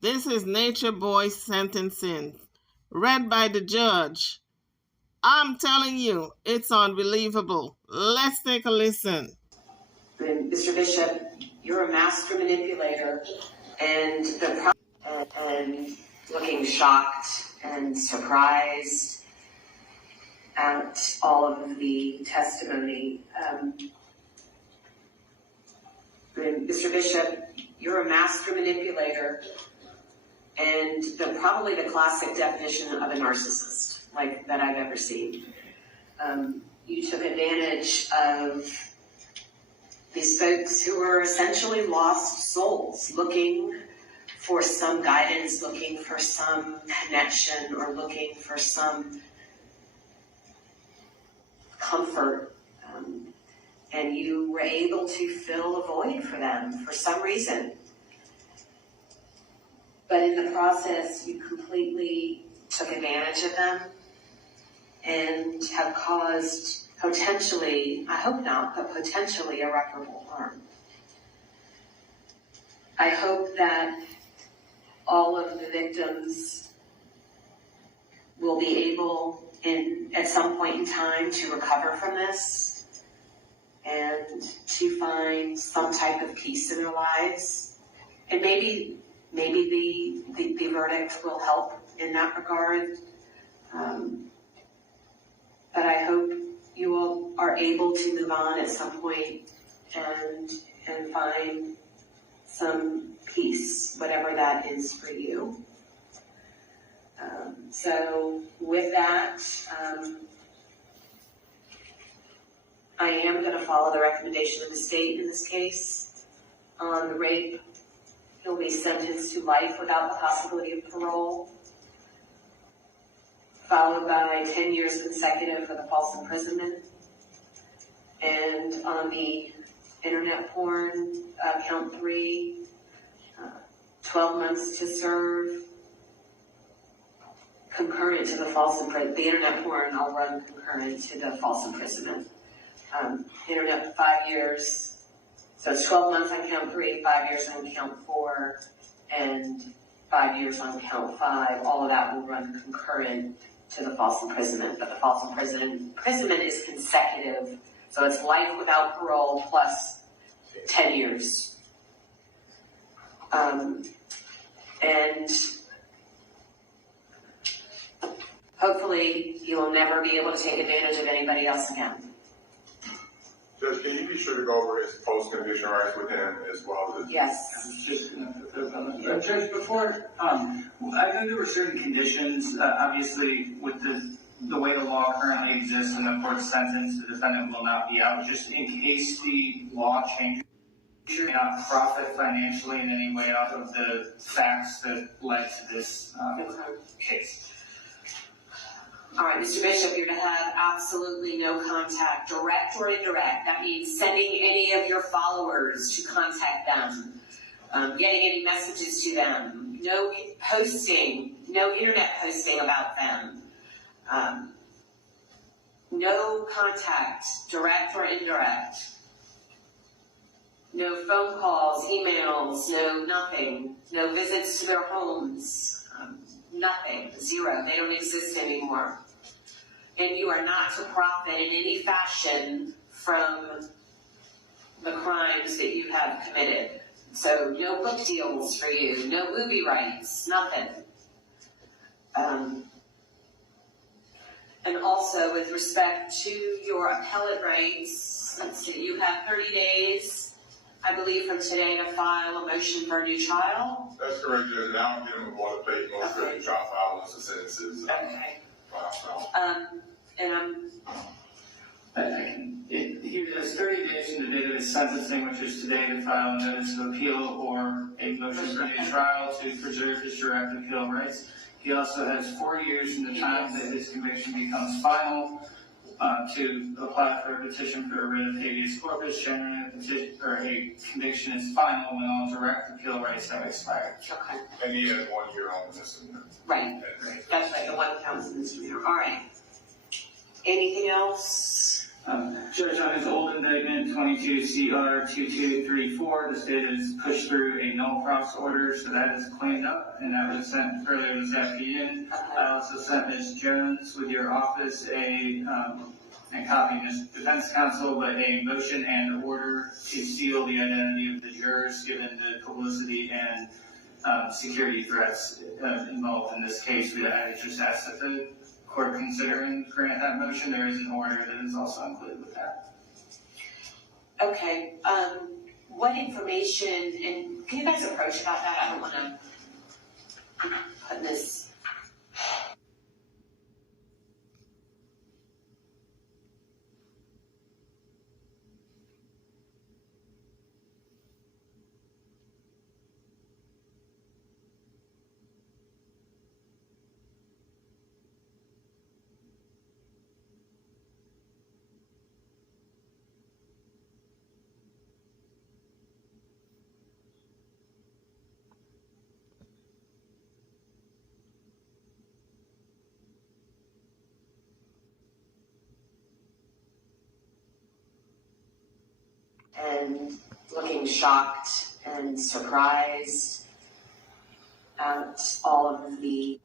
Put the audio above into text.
This is Nature Boy sentencing, read by the judge. I'm telling you, it's unbelievable. Let's take a listen. Mr. Bishop, you're a master manipulator, and looking shocked and surprised at all of the testimony. Mr. Bishop, you're a master manipulator, and probably the classic definition of a narcissist, like that I've ever seen. You took advantage of these folks who were essentially lost souls, looking for some guidance, looking for some connection, or looking for some comfort. And you were able to fill a void for them for some reason. But in the process, you completely took advantage of them and have caused potentially, I hope not, but potentially irreparable harm. I hope that all of the victims will be able, at some point in time, to recover from this and to find some type of peace in their lives. And maybe the verdict will help in that regard. But I hope you all are able to move on at some point and find some peace, whatever that is for you. So with that, I am going to follow the recommendation of the state in this case. On the rape, he'll be sentenced to life without the possibility of parole, followed by 10 years consecutive for the false imprisonment. And on the internet porn, count 3, 12 months to serve, concurrent to the false imprisonment. The internet porn, I'll run concurrent to the false imprisonment. Internet, 5 years. So it's 12 months on count 3, 5 years on count 4, and 5 years on count 5. All of that will run concurrent to the false imprisonment, but the false imprisonment is consecutive. So it's life without parole plus 10 years. And hopefully you will never be able to take advantage of anybody else again. Judge, can you be sure to go over his post-conviction rights with him as well as... Yes. I was just going to put those on the Judge, before, I know there were certain conditions, obviously, with the way the law currently exists and the court sentence, the defendant will not be out, just in case the law changes. You may not profit financially in any way off of the facts that led to this case. All right, Mr. Bishop, you're to have absolutely no contact, direct or indirect. That means sending any of your followers to contact them, getting any messages to them, no posting, no internet posting about them, no contact, direct or indirect, no phone calls, emails, no nothing, no visits to their homes. Nothing, zero. They don't exist anymore. And you are not to profit in any fashion from the crimes that you have committed. So no book deals for you, no movie rights, nothing. And also with respect to your appellate rights, let's see, you have 30 days, I believe, from today to file a motion for a new trial. That's correct, Judge. Now I'm giving him a boilerplate motion for a new trial file once the sentence is Okay. And he has 30 days from the date of his sentencing, which is today, to file a notice of appeal or a motion for a new trial to preserve his direct appeal rights. He also has 4 years from the time that his conviction becomes final to apply for a petition for a writ of habeas corpus. Generally, a conviction is final when all direct appeal rights have expired. Okay. and he has 1 year on this. Right. That's right, the one counts in this year. All right. Anything else? Judge, on his old indictment, 22 CR 2234, the state has pushed through a no cross order, so that is cleaned up, and that was sent earlier this afternoon. I also sent Ms. Jones with your office and copying Ms. Defense Counsel, but a motion and order to seal the identity of the jurors, given the publicity and security threats involved in this case. I just asked that the court consider and grant that motion. There is an order that is also included with that. Okay, what information, and can you guys approach about that? I don't want to put this. And looking shocked and surprised at all of the